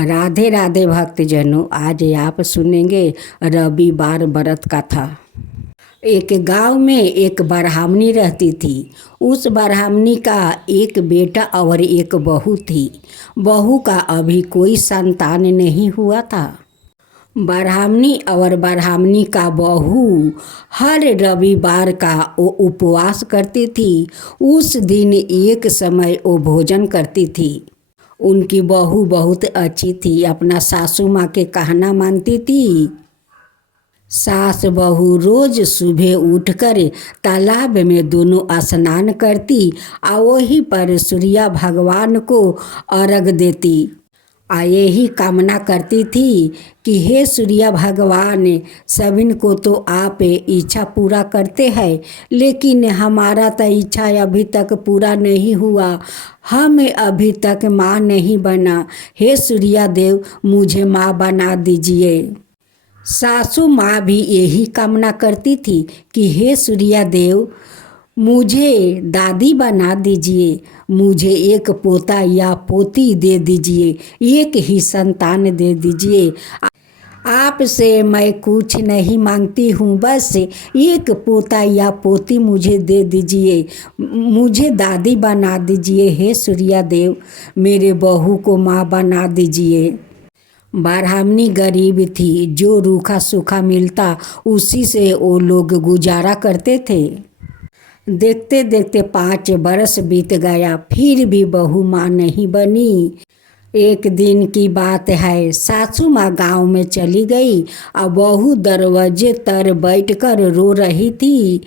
राधे राधे भक्तजनों, आज आप सुनेंगे रविवार व्रत कथा। एक गांव में एक ब्राह्मणी रहती थी। उस ब्राह्मणी का एक बेटा और एक बहू थी। बहू का अभी कोई संतान नहीं हुआ था। ब्राह्मणी और ब्राह्मणी का बहू हर रविवार का वो उपवास करती थी। उस दिन एक समय वो भोजन करती थी। उनकी बहू बहुत अच्छी थी, अपना सासू माँ के कहना मानती थी। सास बहू रोज सुबह उठकर तालाब में दोनों स्नान करती और वहीं पर सूर्य भगवान को अर्घ देती। यही कामना करती थी कि हे सूर्य भगवान, सभी को तो आप इच्छा पूरा करते हैं, लेकिन हमारा तो इच्छा अभी तक पूरा नहीं हुआ। हम अभी तक माँ नहीं बना। हे सूर्य देव, मुझे माँ बना दीजिए। सासू माँ भी यही कामना करती थी कि हे सूर्य देव, मुझे दादी बना दीजिए, मुझे एक पोता या पोती दे दीजिए, एक ही संतान दे दीजिए। आपसे मैं कुछ नहीं मांगती हूँ, बस एक पोता या पोती मुझे दे दीजिए, मुझे दादी बना दीजिए। हे सूर्य देव, मेरे बहू को माँ बना दीजिए। ब्राह्मणी गरीब थी, जो रूखा सूखा मिलता उसी से वो लोग गुजारा करते थे। देखते देखते 5 बरस बीत गया, फिर भी बहू माँ नहीं बनी। एक दिन की बात है, सासू माँ गांव में चली गई और बहू दरवाजे तर बैठकर रो रही थी।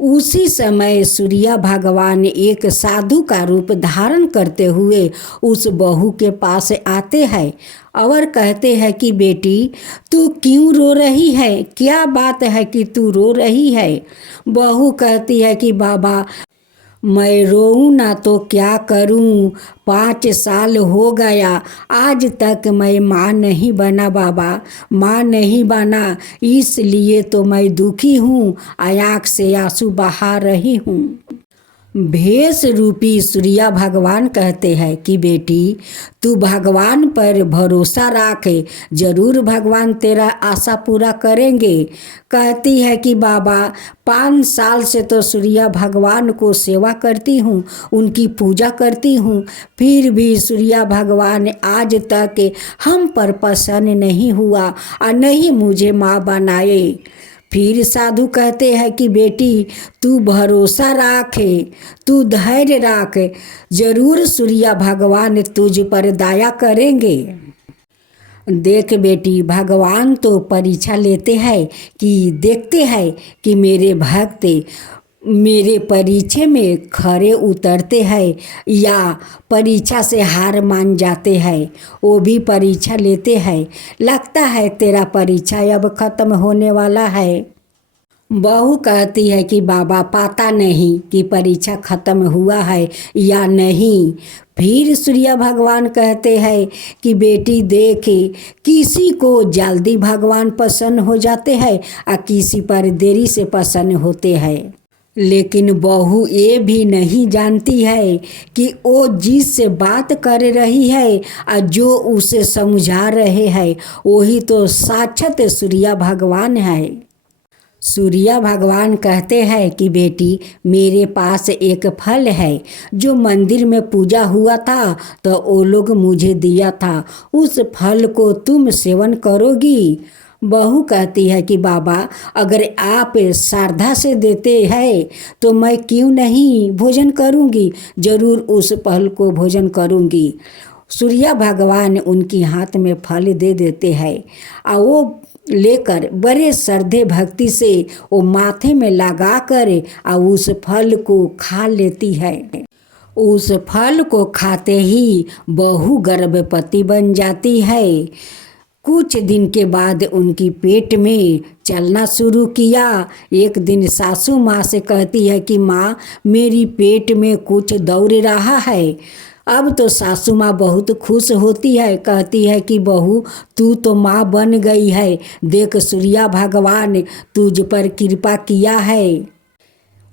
उसी समय सूर्य भगवान एक साधु का रूप धारण करते हुए उस बहू के पास आते हैं और कहते हैं कि बेटी, तू क्यों रो रही है? क्या बात है कि तू रो रही है? बहू कहती है कि बाबा, मैं रोऊँ ना तो क्या करूँ, 5 साल हो गया, आज तक मैं माँ नहीं बना बाबा, माँ नहीं बना, इसलिए तो मैं दुखी हूँ, आँख से आंसू बहा रही हूँ। भेष रूपी सूर्य भगवान कहते हैं कि बेटी, तू भगवान पर भरोसा रख, जरूर भगवान तेरा आशा पूरा करेंगे। कहती है कि बाबा, 5 साल से तो सूर्य भगवान को सेवा करती हूँ, उनकी पूजा करती हूँ, फिर भी सूर्य भगवान आज तक हम पर प्रसन्न नहीं हुआ और नहीं मुझे माँ बनाए। फिर साधु कहते हैं कि बेटी, तू भरोसा रख, तू धैर्य रख, जरूर सूर्य भगवान तुझ पर दया करेंगे। देख बेटी, भगवान तो परीक्षा लेते हैं कि देखते हैं कि मेरे भक्त मेरे परीक्षा में खरे उतरते हैं या परीक्षा से हार मान जाते हैं। वो भी परीक्षा लेते हैं। लगता है तेरा परीक्षा अब खत्म होने वाला है। बहू कहती है कि बाबा, पता नहीं कि परीक्षा खत्म हुआ है या नहीं। फिर सूर्य भगवान कहते हैं कि बेटी देख, किसी को जल्दी भगवान प्रसन्न हो जाते हैं और किसी पर देरी से प्रसन्न होते हैं। लेकिन बहू ये भी नहीं जानती है कि वो जिससे बात कर रही है और जो उसे समझा रहे हैं वही तो साक्षात सूर्य भगवान है। सूर्य भगवान कहते हैं कि बेटी, मेरे पास एक फल है जो मंदिर में पूजा हुआ था तो वो लोग मुझे दिया था, उस फल को तुम सेवन करोगी? बहू कहती है कि बाबा, अगर आप श्रद्धा से देते हैं तो मैं क्यों नहीं भोजन करूंगी, जरूर उस फल को भोजन करूंगी। सूर्य भगवान उनकी हाथ में फल दे देते हैं और वो लेकर बड़े श्रद्धे भक्ति से वो माथे में लगा कर और उस फल को खा लेती है। उस फल को खाते ही बहू गर्भवती बन जाती है। कुछ दिन के बाद उनकी पेट में चलना शुरू किया। एक दिन सासू माँ से कहती है कि माँ, मेरी पेट में कुछ दौड़ रहा है। अब तो सासू माँ बहुत खुश होती है, कहती है कि बहू, तू तो माँ बन गई है, देख सूर्य भगवान तुझ पर कृपा किया है।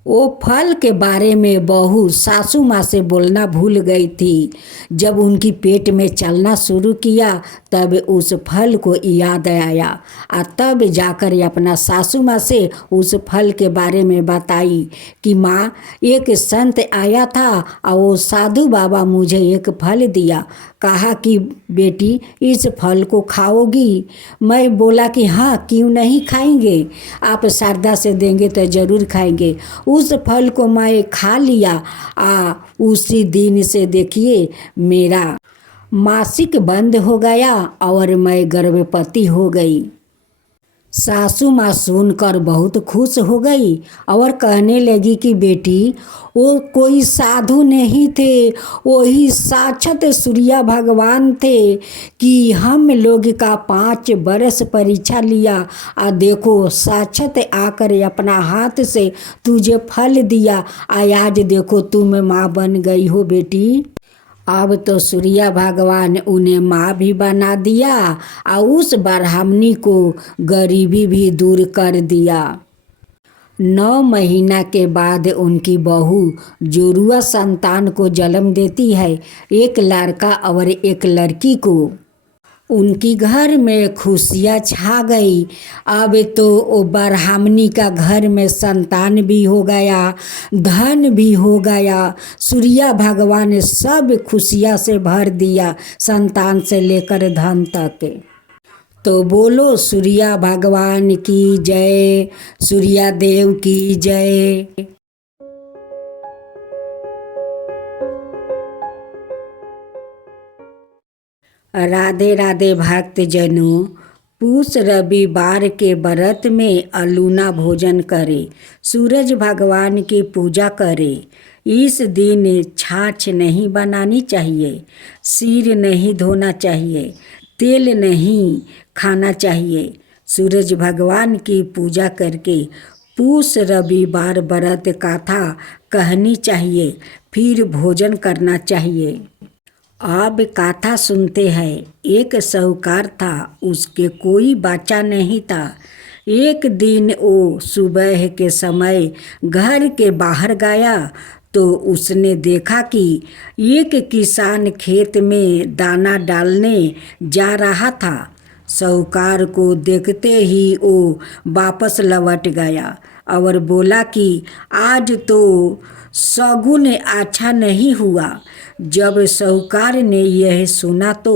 वो फल के बारे में बहू सासू माँ से बोलना भूल गई थी। जब उनकी पेट में चलना शुरू किया तब उस फल को याद आया और तब जाकर अपना सासू माँ से उस फल के बारे में बताई कि माँ, एक संत आया था और वो साधु बाबा मुझे एक फल दिया, कहा कि बेटी इस फल को खाओगी। मैं बोला कि हाँ, क्यों नहीं खाएंगे, आप श्रद्धा से देंगे तो ज़रूर खाएंगे। उस फल को मैं खा लिया। उसी दिन से देखिए मेरा मासिक बंद हो गया और मैं गर्भवती हो गई। सासू माँ सुनकर बहुत खुश हो गई और कहने लगी कि बेटी, वो कोई साधु नहीं थे, वही साक्षात सूर्य भगवान थे कि हम लोग का 5 बरस परीक्षा लिया और देखो साक्षात आकर अपना हाथ से तुझे फल दिया। आज देखो तुम माँ बन गई हो बेटी। अब तो सूर्य भगवान उन्हें माँ भी बना दिया और उस ब्राह्मणी को गरीबी भी दूर कर दिया। 9 महीना के बाद उनकी बहू जुड़वा संतान को जन्म देती है, एक लड़का और एक लड़की को। उनकी घर में खुशियाँ छा गई। अब तो वो ब्राह्मणी का घर में संतान भी हो गया, धन भी हो गया। सूर्य भगवान ने सब खुशियाँ से भर दिया, संतान से लेकर धन तक। तो बोलो सूर्य भगवान की जय, सूर्य देव की जय। राधे राधे भक्तजनों, पूस रविवार के व्रत में अलूना भोजन करें, सूरज भगवान की पूजा करें। इस दिन छाछ नहीं बनानी चाहिए, सिर नहीं धोना चाहिए, तेल नहीं खाना चाहिए। सूरज भगवान की पूजा करके पूस रविवार व्रत कथा कहनी चाहिए, फिर भोजन करना चाहिए। अब कथा सुनते हैं। एक साहूकार था, उसके कोई बच्चा नहीं था। एक दिन वो सुबह के समय घर के बाहर गया तो उसने देखा कि एक किसान खेत में दाना डालने जा रहा था। साहूकार को देखते ही वो वापस लौट गया और बोला कि आज तो शगुन अच्छा नहीं हुआ। जब साहूकार ने यह सुना तो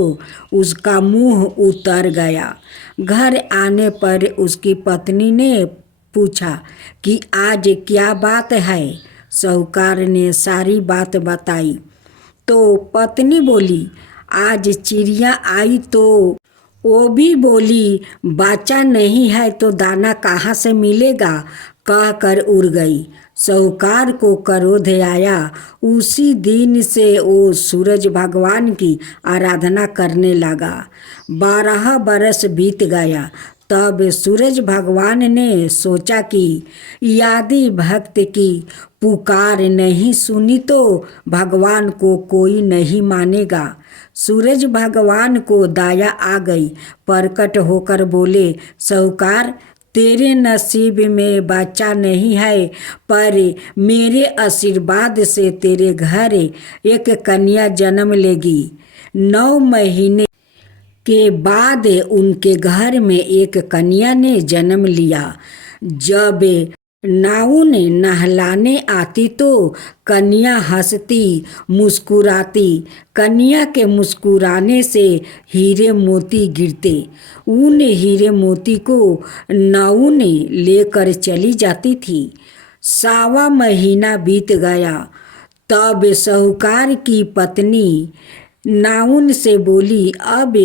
उसका मुंह उतर गया। घर आने पर उसकी पत्नी ने पूछा कि आज क्या बात है। साहूकार ने सारी बात बताई तो पत्नी बोली, आज चिड़िया आई तो वो भी बोली बच्चा नहीं है तो दाना कहाँ से मिलेगा, कहकर उड़ गई। साहूकार को क्रोध आया। उसी दिन से वो सूरज भगवान की आराधना करने लगा। 12 बरस बीत गया। तब सूरज भगवान ने सोचा कि यदि भक्त की पुकार नहीं सुनी तो भगवान को कोई नहीं मानेगा। सूरज भगवान को दया आ गई। प्रकट होकर बोले, साहूकार, तेरे नसीब में बच्चा नहीं है, पर मेरे आशीर्वाद से तेरे घर एक कन्या जन्म लेगी। 9 महीने के बाद उनके घर में एक कन्या ने जन्म लिया। जब नाउन नहलाने आती तो कन्या हंसती मुस्कुराती। कन्या के मुस्कुराने से हीरे मोती गिरते। उन हीरे मोती को नाउन लेकर चली जाती थी। 1.25 महीना बीत गया। तब साहूकार की पत्नी नाउन से बोली, अब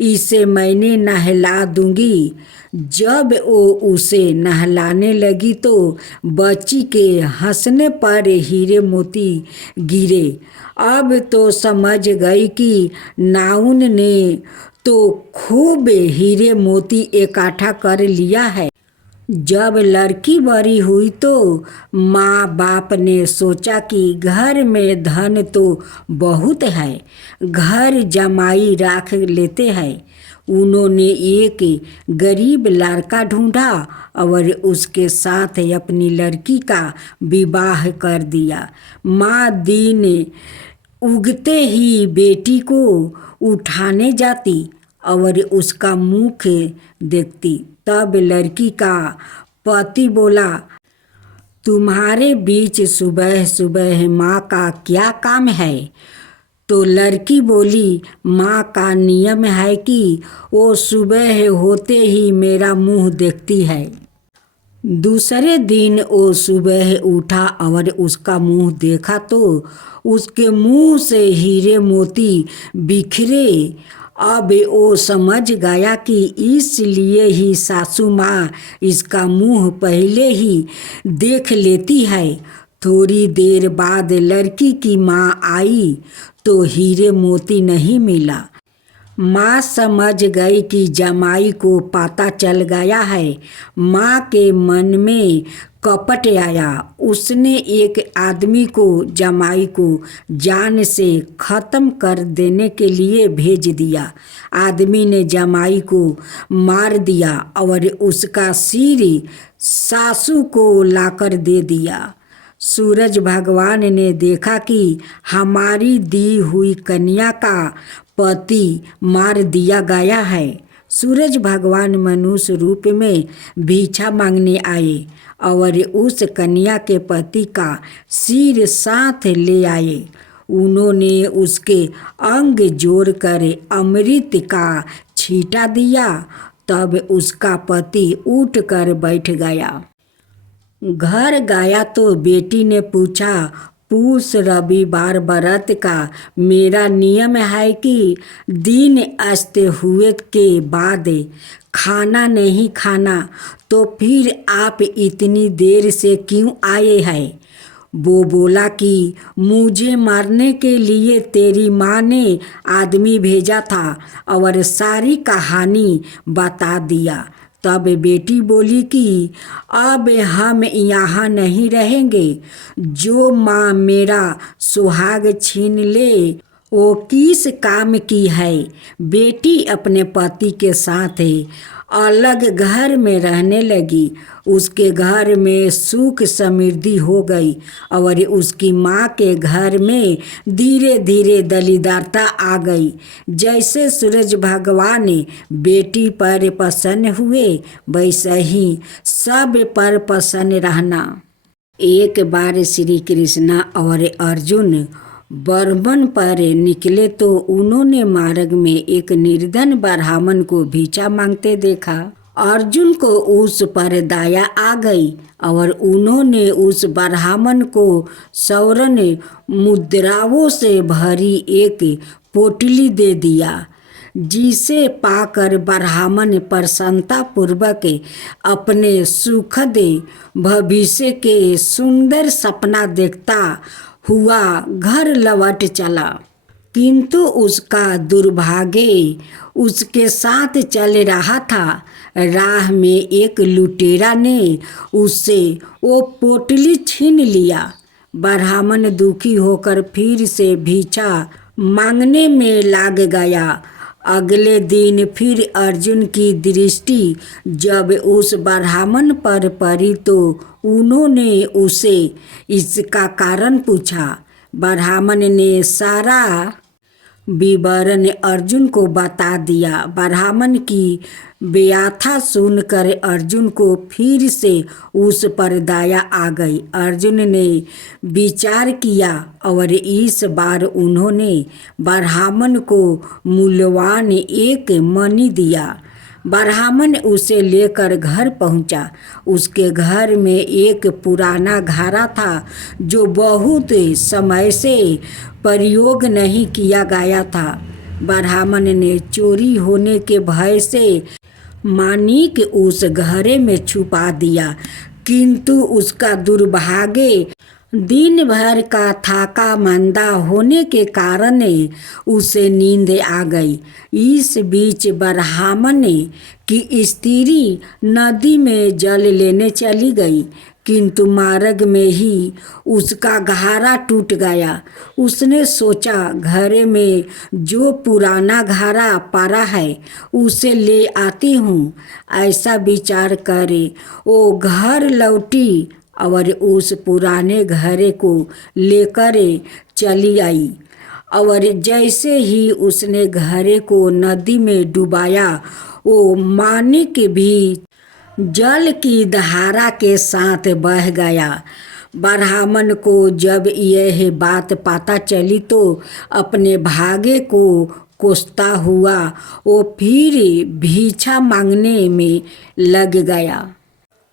इसे मैंने नहला दूंगी। जब वो उसे नहलाने लगी तो बच्ची के हंसने पर हीरे मोती गिरे। अब तो समझ गई कि नाउन ने तो खूब हीरे मोती इकट्ठा कर लिया है। जब लड़की बड़ी हुई तो माँ बाप ने सोचा कि घर में धन तो बहुत है, घर जमाई रख लेते हैं। उन्होंने एक गरीब लड़का ढूंढा और उसके साथ अपनी लड़की का विवाह कर दिया। माँ दिन उगते ही बेटी को उठाने जाती और उसका मुख देखती। तब लड़की का पति बोला, तुम्हारे बीच सुबह सुबह माँ का क्या काम है? तो लड़की बोली, माँ का नियम है कि वो सुबह होते ही मेरा मुंह देखती है। दूसरे दिन वो सुबह उठा और उसका मुंह देखा तो उसके मुंह से हीरे मोती बिखरे। अब वो समझ गया कि इसलिए ही सासू माँ इसका मुंह पहले ही देख लेती है। थोड़ी देर बाद लड़की की माँ आई तो हीरे मोती नहीं मिला। माँ समझ गई कि जमाई को पता चल गया है। माँ के मन में कपट आया। उसने एक आदमी को जमाई को जान से ख़त्म कर देने के लिए भेज दिया। आदमी ने जमाई को मार दिया और उसका सिर सासू को लाकर दे दिया। सूरज भगवान ने देखा कि हमारी दी हुई कन्या का पति मार दिया गया है। सूरज भगवान मनुष्य रूप में भिक्षा मांगने आए और उस कन्या के पति का सिर साथ ले आए। उन्होंने उसके अंग जोड़कर अमृत का छींटा दिया। तब उसका पति उठकर बैठ गया। घर गया तो बेटी ने पूछा, पूस रविवार व्रत का मेरा नियम है कि दिन अस्त हुए के बाद खाना नहीं खाना, तो फिर आप इतनी देर से क्यों आए हैं? वो बोला कि मुझे मारने के लिए तेरी माँ ने आदमी भेजा था और सारी कहानी बता दिया। तब बेटी बोली कि अब हम यहाँ नहीं रहेंगे। जो माँ मेरा सुहाग छीन ले वो किस काम की है? बेटी अपने पति के साथ अलग घर में रहने लगी। उसके घर में सुख समृद्धि हो गई और उसकी माँ के घर में धीरे धीरे दलिदारता आ गई। जैसे सूरज भगवान बेटी पर प्रसन्न हुए वैसे ही सब पर प्रसन्न रहना। एक बार श्री कृष्ण और अर्जुन बर्मन पर निकले तो उन्होंने मार्ग में एक निर्धन ब्राह्मण को भिक्षा मांगते देखा। अर्जुन को उस पर दया आ गई और उन्होंने उस ब्राह्मण को स्वर्ण मुद्राओं से भरी एक पोटली दे दिया, जिसे पाकर ब्राह्मण प्रसन्नता पूर्वक अपने सुखद भविष्य के सुंदर सपना देखता हुआ घर लौट चला। किंतु उसका दुर्भाग्य उसके साथ चल रहा था। राह में एक लुटेरा ने उससे वो पोटली छीन लिया। ब्राह्मण दुखी होकर फिर से भिक्षा मांगने में लग गया। अगले दिन फिर अर्जुन की दृष्टि जब उस ब्राह्मण पर पड़ी तो उन्होंने उसे इसका कारण पूछा। ब्राह्मण ने सारा विवरण अर्जुन को बता दिया। ब्राह्मण की व्यथा सुनकर अर्जुन को फिर से उस पर दया आ गई। अर्जुन ने विचार किया और इस बार उन्होंने ब्राह्मण को मूल्यवान एक मणि दिया। ब्राह्मण उसे लेकर घर पहुंचा। उसके घर में एक पुराना घड़ा था जो बहुत समय से प्रयोग नहीं किया गया था। ब्राह्मण ने चोरी होने के भय से माणिक उस घड़े में छुपा दिया, किंतु उसका दुर्भाग्य दिन भर का थाका मंदा होने के कारण उसे नींद आ गई। इस बीच ब्राह्मण की स्त्री नदी में जल लेने चली गई। किंतु मार्ग में ही उसका घारा टूट गया। उसने सोचा घर में जो पुराना घारा पड़ा है उसे ले आती हूँ। ऐसा विचार करे वो घर लौटी और उस पुराने घरे को लेकर चली आई। और जैसे ही उसने घरे को नदी में डुबाया वो मानिक भी जल की धारा के साथ बह गया। ब्राह्मण को जब यह बात पता चली तो अपने भाग्य को कोसता हुआ वो फिर भिक्षा मांगने में लग गया।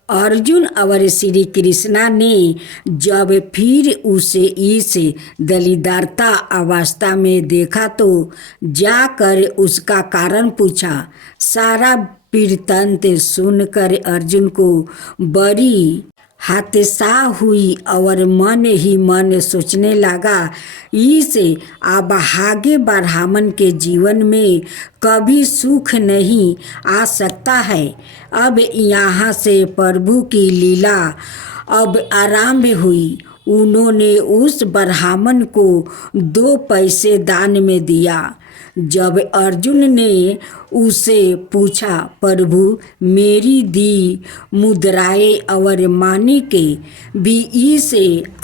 अर्जुन और श्री कृष्णा ने जब फिर उसे इस दलिद्रता अवस्था में देखा तो जाकर उसका कारण पूछा। सारा वृत्तांत सुनकर अर्जुन को बड़ी हताशा हुई और मन ही मन सोचने लगा, इस अभागे ब्राह्मण के जीवन में कभी सुख नहीं आ सकता है। अब यहाँ से प्रभु की लीला अब आरंभ हुई। उन्होंने उस ब्राह्मण को 2 पैसे दान में दिया। जब अर्जुन ने उसे पूछा, प्रभु मेरी दी मुद्राएं और मानिक भी इस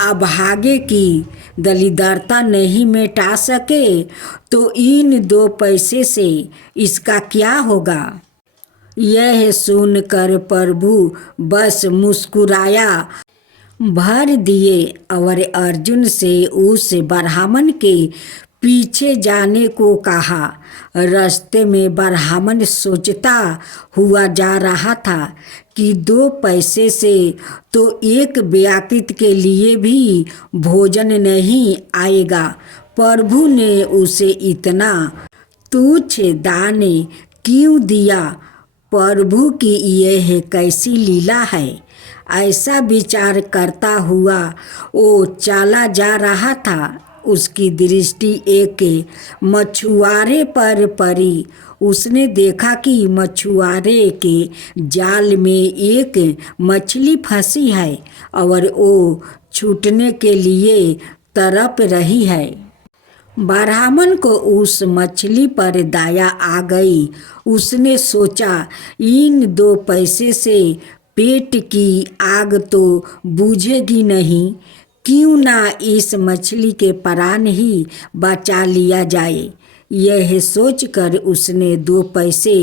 अभागे की दलिद्रता नहीं मिटा सके तो इन 2 पैसे से इसका क्या होगा। यह सुनकर प्रभु बस मुस्कुराया भर दिए और अर्जुन से उस ब्राह्मण के पीछे जाने को कहा। रास्ते में ब्राह्मण सोचता हुआ जा रहा था कि 2 पैसे से तो एक व्यक्ति के लिए भी भोजन नहीं आएगा। प्रभु ने उसे इतना तुच्छ दान क्यों दिया। प्रभु की यह कैसी लीला है। ऐसा विचार करता हुआ वो चला जा रहा था। उसकी दृष्टि एक मछुआरे पर पड़ी। उसने देखा कि मछुआरे के जाल में एक मछली फंसी है और वो छूटने के लिए तड़प रही है। ब्राह्मण को उस मछली पर दया आ गई। उसने सोचा, इन 2 पैसे से पेट की आग तो बुझेगी नहीं, क्यों ना इस मछली के प्राण ही बचा लिया जाए। यह सोचकर उसने 2 पैसे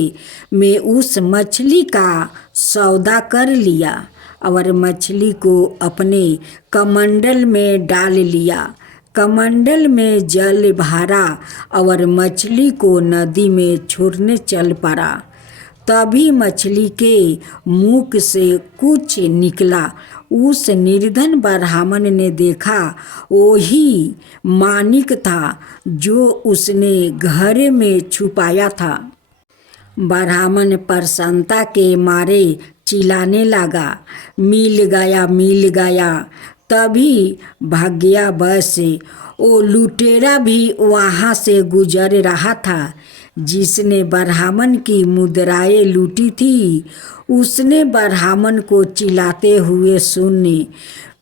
में उस मछली का सौदा कर लिया और मछली को अपने कमंडल में डाल लिया। कमंडल में जल भरा और मछली को नदी में छोड़ने चल पड़ा। तभी मछली के मुख से कुछ निकला। उस निर्धन ब्राह्मण ने देखा वही मानिक था जो उसने घर में छुपाया था। ब्राह्मण प्रसन्नता के मारे चिल्लाने लगा, मिल गया मिल गया। तभी भाग्यवश वो लुटेरा भी वहाँ से गुजर रहा था जिसने ब्राह्मण की मुद्राएं लूटी थी। उसने ब्राह्मण को चिल्लाते हुए सुने,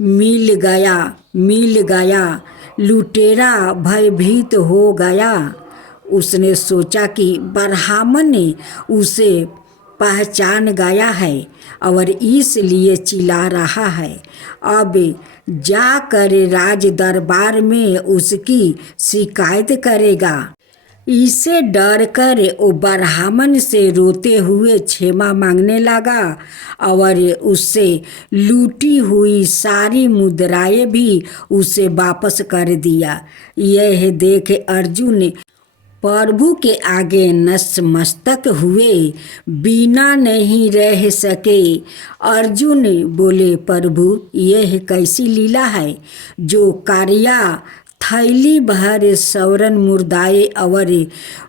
मिल गया। लुटेरा भयभीत हो गया। उसने सोचा कि ब्राह्मण ने उसे पहचान गया है और इसलिए चिल्ला रहा है। अब जाकर राज दरबार में उसकी शिकायत करेगा। इसे डर कर वो ब्राह्मण से रोते हुए क्षमा मांगने लगा और उससे लूटी हुई सारी मुद्राएं भी उसे वापस कर दिया। यह देख अर्जुन प्रभु के आगे नतमस्तक हुए बिना नहीं रह सके। अर्जुन बोले, प्रभु यह कैसी लीला है जो कार्या थैली भर स्वर्ण मुर्दाए और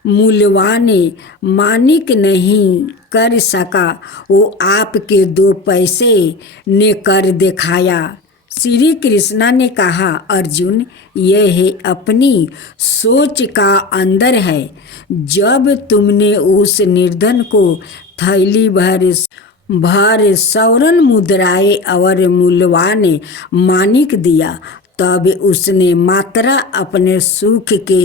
मूल्यवान मानिक नहीं कर सका, वो आपके 2 पैसे ने कर दिखाया। श्री कृष्णा ने कहा, अर्जुन यह अपनी सोच का अंदर है। जब तुमने उस निर्धन को थैली भर भर सौरन मुद्राएं और मूल्यवान मानिक दिया। तब उसने मात्रा अपने सुख के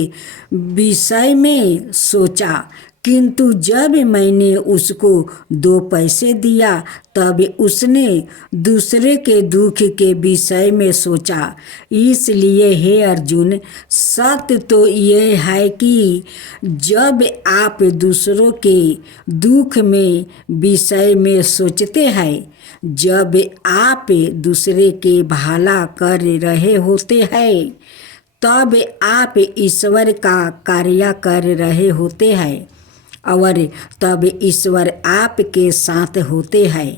विषय में सोचा, किंतु जब मैंने उसको 2 पैसे दिया तब उसने दूसरे के दुख के विषय में सोचा। इसलिए हे अर्जुन, सत्य तो ये है कि जब आप दूसरों के दुख में विषय में सोचते हैं, जब आप दूसरे के भला कर रहे होते हैं, तब आप ईश्वर का कार्य कर रहे होते हैं और तब ईश्वर आपके साथ होते हैं।